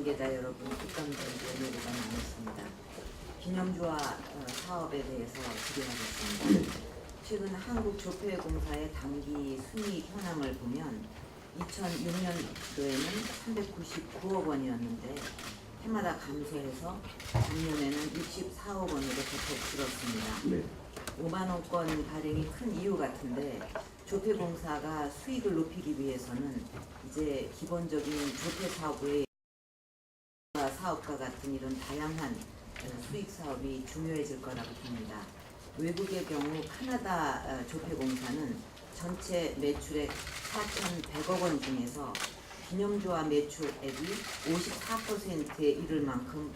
관계자 여러분, 국감장의 노고가 많으십니다. 기념주화 사업에 대해서 질의하겠습니다. 최근 한국조폐공사의 당기 순이익 현황을 보면 2006년도에는 399억 원이었는데 해마다 감소해서 작년에는 64억 원으로 대폭 줄었습니다. 네. 5만 원권 발행이 큰 이유 같은데 조폐공사가 수익을 높이기 위해서는 이제 기본적인 조폐 사업의 사업과 같은 이런 다양한 수익 사업이 중요해질 거라고 봅니다. 외국의 경우 카나다 조폐공사는 전체 매출액 4,100억 원 중에서 기념주화 매출액이 54%에 이를 만큼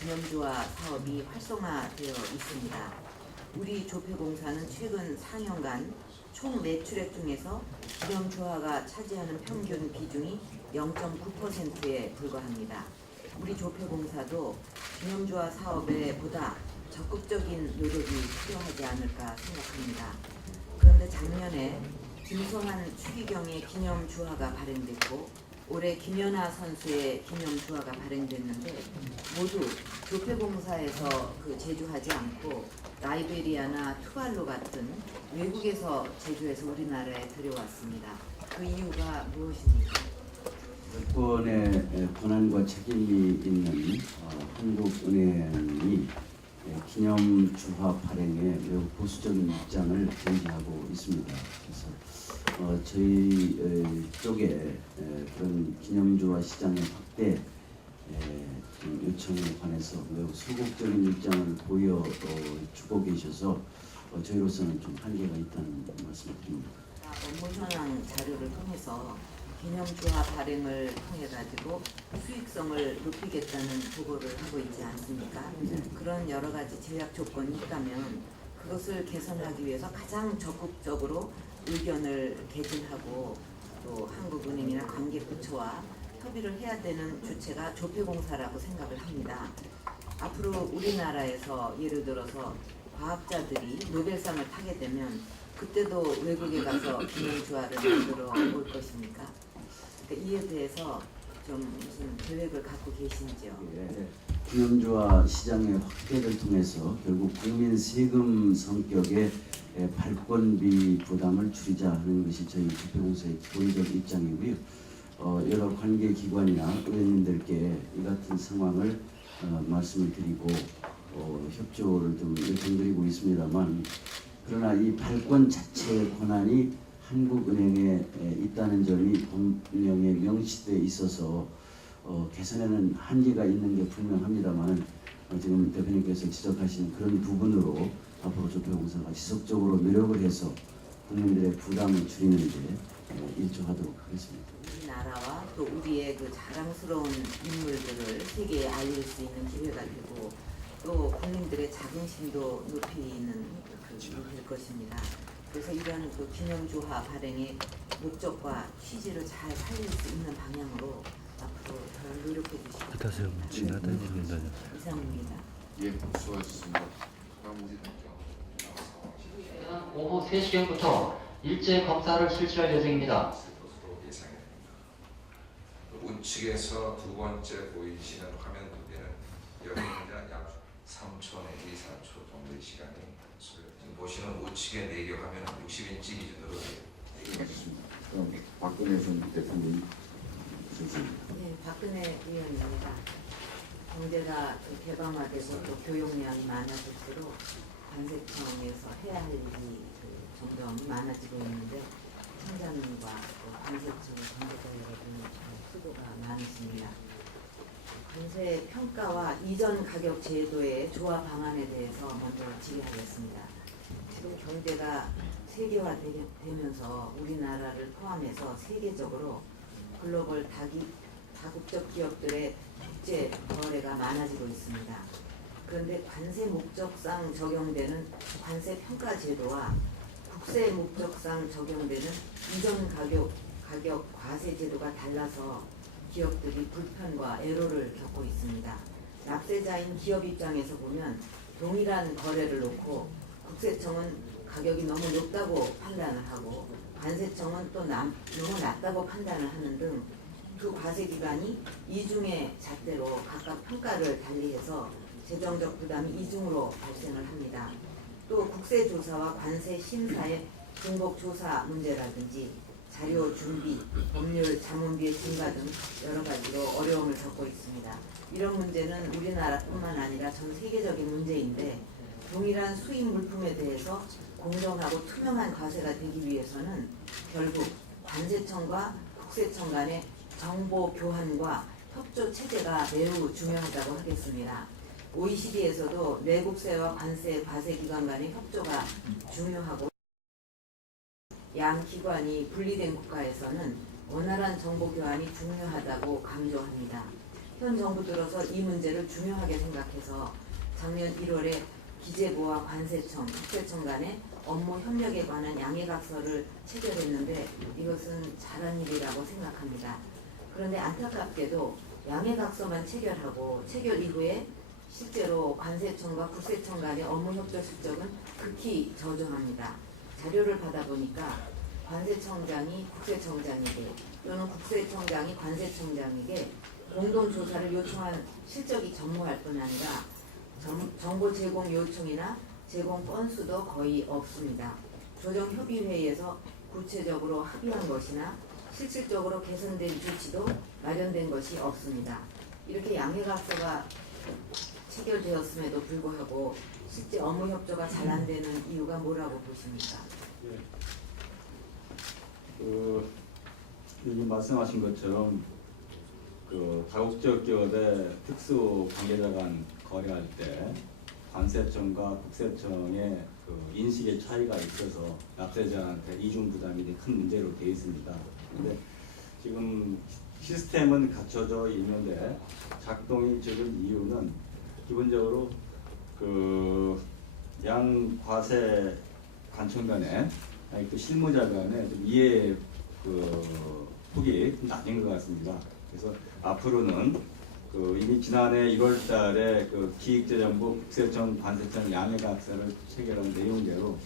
기념주화 사업이 활성화되어 있습니다. 우리 조폐공사는 최근 4년간 총 매출액 중에서 기념주화가 차지하는 평균 비중이 0.9%에 불과합니다. 우리 조폐공사도 기념주화 사업에 보다 적극적인 노력이 필요하지 않을까 생각합니다. 그런데 작년에 김성한 추기경의 기념주화가 발행됐고 올해 김연아 선수의 기념주화가 발행됐는데 모두 조폐공사에서 제조하지 않고 라이베리아나 투발루 같은 외국에서 제조해서 우리나라에 들여왔습니다. 그 이유가 무엇입니까? 여권의 권한과 책임이 있는 한국은행이 기념주화 발행에 매우 보수적인 입장을 제시하고 있습니다. 그래서 저희 쪽에 그런 기념주화 시장의 확대 요청에 관해서 매우 소극적인 입장을 보여주고 계셔서 저희로서는 좀 한계가 있다는 말씀을 드립니다. 업무 현황 자료를 통해서 기념주화 발행을 통해 가지고 수익성을 높이겠다는 보고를 하고 있지 않습니까? 그런 여러 가지 제약 조건이 있다면 그것을 개선하기 위해서 가장 적극적으로 의견을 개진하고 또 한국은행이나 관계부처와 협의를 해야 되는 주체가 조폐공사라고 생각을 합니다. 앞으로 우리나라에서 예를 들어서 과학자들이 노벨상을 타게 되면 그때도 외국에 가서 기념주화를 만들어 올 것입니까? 이에 대해서 좀 무슨 계획을 갖고 계신지요? 기념주화 시장의 확대를 통해서 결국 국민 세금 성격의 발권비 부담을 줄이자 하는 것이 저희 조폐공사의 기본적 입장이고요. 여러 관계기관이나 의원님들께 이 같은 상황을 말씀을 드리고 협조를 좀 요청드리고 있습니다만 그러나 이 발권 자체의 권한이 한국은행에 있다는 점이 법령에 명시되어 있어서 개선에는 한계가 있는 게 분명합니다만 지금 대표님께서 지적하신 그런 부분으로 앞으로 조폐공사가 지속적으로 노력을 해서 국민들의 부담을 줄이는 데 일조하도록 하겠습니다. 우리나라와 또 우리의 그 자랑스러운 인물들을 세계에 알릴 수 있는 기회가 되고 또 국민들의 자긍심도 높이는 될 것입니다. 그래서 이런 그 기념주화 발행의 목적과 취지를 잘 살릴 수 있는 방향으로 앞으로 더 노력해 주시기 바랍니다. 이상입니다. 예, 수고하셨습니다. 오후 3시경부터 일제 검사를 실시할 예정입니다. 우측에서 두 번째 보이시는 화면 두 개는 여기는 약 3초 내지 4초 정도의 시간이 지금 보시는 우측의 4개 화면은 60인치 기준으로 알겠습니다. 그럼 박근혜 전 대통령이 좋습니다. 네, 박근혜 의원입니다. 경제가 개방화돼서 또 교역량이 많아질수록 관세청에서 해야 할 일이 점점 많아지고 있는데 청장님과 또 관세청 관계자 여러분 수고가 많으십니다. 관세 평가와 이전 가격 제도의 조화 방안에 대해서 먼저 질의하겠습니다. 지금 경제가 세계화되면서 우리나라를 포함해서 세계적으로 글로벌 다국적 기업들의 국제 거래가 많아지고 있습니다. 그런데 관세 목적상 적용되는 관세 평가 제도와 국세 목적상 적용되는 이전 가격 과세 제도가 달라서 기업들이 불편과 애로를 겪고 있습니다. 납세자인 기업 입장에서 보면 동일한 거래를 놓고 국세청은 가격이 너무 높다고 판단을 하고 관세청은 또 너무 낮다고 판단을 하는 등 두 과세기관이 이중의 잣대로 각각 평가를 달리해서 재정적 부담이 이중으로 발생을 합니다. 또 국세조사와 관세 심사의 중복 조사 문제라든지 자료 준비, 법률 자문비의 증가 등 여러 가지로 어려움을 겪고 있습니다. 이런 문제는 우리나라뿐만 아니라 전 세계적인 문제인데 동일한 수입 물품에 대해서 공정하고 투명한 과세가 되기 위해서는 결국 관세청과 국세청 간의 정보 교환과 협조 체제가 매우 중요하다고 하겠습니다. OECD에서도 내국세와 관세, 과세기관 간의 협조가 중요하고 양 기관이 분리된 국가에서는 원활한 정보 교환이 중요하다고 강조합니다. 현 정부 들어서 이 문제를 중요하게 생각해서 작년 1월에 기재부와 관세청, 국세청 간의 업무 협력에 관한 양해각서를 체결했는데 이것은 잘한 일이라고 생각합니다. 그런데 안타깝게도 양해각서만 체결하고 체결 이후에 실제로 관세청과 국세청 간의 업무 협조 실적은 극히 저조합니다. 자료를 받아보니까 관세청장이 국세청장에게 또는 국세청장이 관세청장에게 공동조사를 요청한 실적이 전무할 뿐 아니라 정보 제공 요청이나 제공 건수도 거의 없습니다. 조정협의회에서 구체적으로 합의한 것이나 실질적으로 개선된 조치도 마련된 것이 없습니다. 이렇게 양해각서가 체결되었음에도 불구하고 실제 업무 협조가 잘 안 되는 이유가 뭐라고 보십니까? 여기 말씀하신 것처럼 다국적 기업의 특수 관계자 간 거래할 때 관세청과 국세청의 인식의 차이가 있어서 납세자한테 이중 부담이 큰 문제로 되어 있습니다. 그런데 지금 시스템은 갖춰져 있는데 작동이 적은 이유는 기본적으로 양 과세 관청 간에 아니 실무자 간에 좀 이해 폭이 좀 낮은 것 같습니다. 그래서 앞으로는 이미 지난해 1월달에 기획재정부, 국세청, 관세청 양해각서를 체결한 내용대로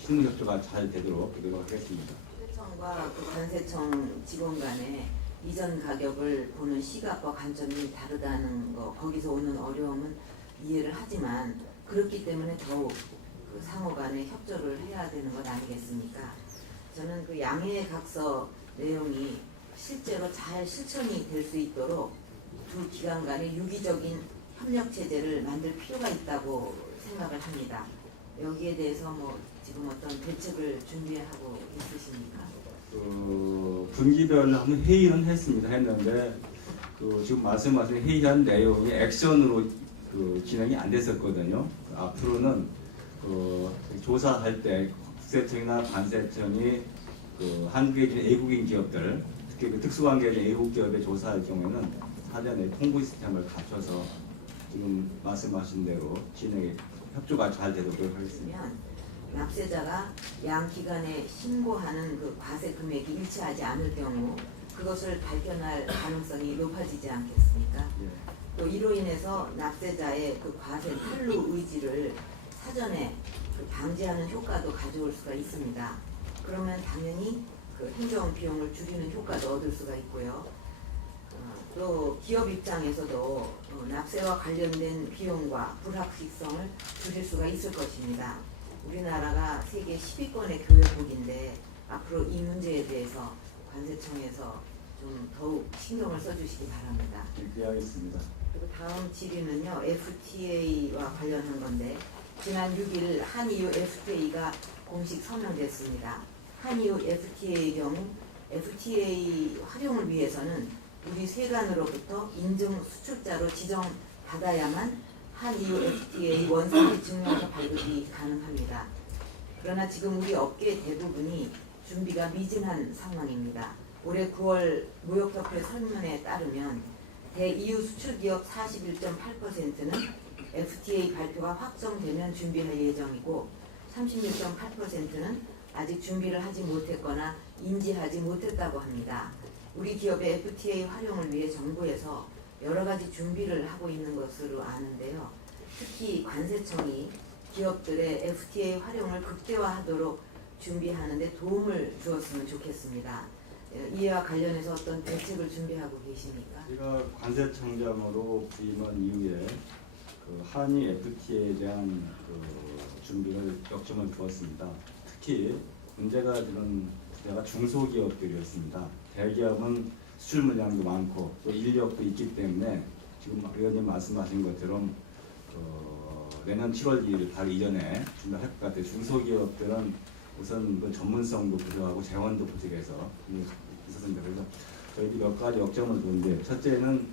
실무협조가 잘 되도록 하겠습니다. 국세청과 관세청 직원 간의 이전 가격을 보는 시각과 관점이 다르다는 거, 거기서 오는 어려움은 이해를 하지만 그렇기 때문에 더욱 상호 간에 협조를 해야 되는 것 아니겠습니까? 저는 양해각서 내용이 실제로 잘 실천이 될 수 있도록 두 기관 간의 유기적인 협력 체제를 만들 필요가 있다고 생각을 합니다. 여기에 대해서 지금 어떤 대책을 준비하고 있으십니까? 분기별로 한번 회의는 했는데 지금 말씀하신 회의한 내용이 액션으로 진행이 안 됐었거든요. 앞으로는 조사할 때 국세청이나 관세청이 한국의 외국인 기업들, 특히 특수관계자 외국 기업에 조사할 경우에는 사전에 통보 시스템을 갖춰서 지금 말씀하신 대로 진행에 협조가 잘 되도록 하겠습니다. 납세자가 양 기관에 신고하는 과세 금액이 일치하지 않을 경우 그것을 발견할 가능성이 높아지지 않겠습니까? 또 이로 인해서 납세자의 과세 탈루 의지를 사전에 방지하는 효과도 가져올 수가 있습니다. 그러면 당연히 행정 비용을 줄이는 효과도 얻을 수가 있고요. 또 기업 입장에서도 납세와 관련된 비용과 불확실성을 줄일 수가 있을 것입니다. 우리나라가 세계 10위권의 교역국인데 앞으로 이 문제에 대해서 관세청에서 좀 더욱 신경을 써주시기 바랍니다. 네, 하겠습니다. 그리고 다음 질의는요, FTA와 관련한 건데 지난 6일 한EU FTA가 공식 서명됐습니다. 한EU FTA의 경우 FTA 활용을 위해서는 우리 세관으로부터 인증 수출자로 지정받아야만 한EU FTA 원산지 증명서 발급이 가능합니다. 그러나 지금 우리 업계 대부분이 준비가 미진한 상황입니다. 올해 9월 무역협회 설문에 따르면 대EU 수출기업 41.8%는 FTA 발표가 확정되면 준비할 예정이고 36.8%는 아직 준비를 하지 못했거나 인지하지 못했다고 합니다. 우리 기업의 FTA 활용을 위해 정부에서 여러 가지 준비를 하고 있는 것으로 아는데요. 특히 관세청이 기업들의 FTA 활용을 극대화하도록 준비하는 데 도움을 주었으면 좋겠습니다. 이와 관련해서 어떤 대책을 준비하고 계십니까? 제가 관세청장으로 부임한 이후에 그 한미 FTA에 대한 그 준비를 역점을 두었습니다. 특히 문제가 되는 부자가 중소기업들이었습니다. 대기업은 수출 물량도 많고 또 인력도 있기 때문에 지금 의원님 말씀하신 것처럼 내년 7월 2일 바로 이전에 준비할 것 같아요. 중소기업들은 우선 그 전문성도 부족하고 재원도 부족해서 있었습니다. 그래서 저희들이 몇 가지 역점을 두는데, 첫째는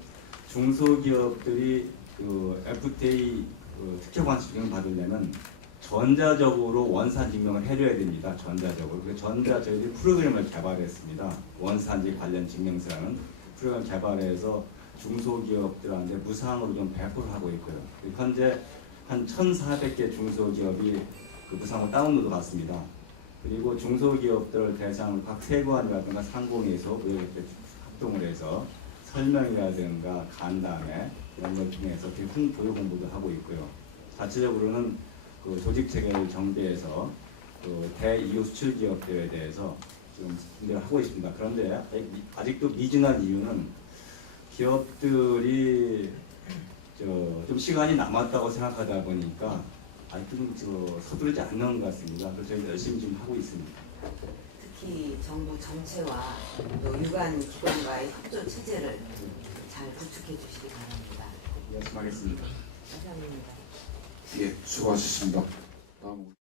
중소기업들이 그 FTA 그 특혜 관세 증명을 받으려면 전자적으로 원산 증명을 해줘야 됩니다. 전자적으로. 그래서 저희들이 프로그램을 개발했습니다. 원산지 관련 증명서라는 프로그램 개발해서 중소기업들한테 무상으로 좀 배포를 하고 있고요. 현재 한 1,400개 중소기업이 그 무상으로 다운로드 받습니다. 그리고 중소기업들 대상으로 각 세관이라든가 상공에서 이렇게 합동을 해서 설명이라든가 간담회 이런 걸 통해서 교육 공부도 하고 있고요. 자체적으로는 그 조직 체계를 정비해서 그 대이유 수출 기업들에 대해서 지금 준비를 하고 있습니다. 그런데 아직도 미진한 이유는 기업들이 좀 시간이 남았다고 생각하다 보니까 아직도 서두르지 않는 것 같습니다. 그래서 저희가 열심히 좀 하고 있습니다. 특히 정부 전체와 또 유관 기관과의 협조 체제를 잘 구축해 주시기 바랍니다. 말씀하겠습니다. 감사합니다. 예, 수고하셨습니다. 다음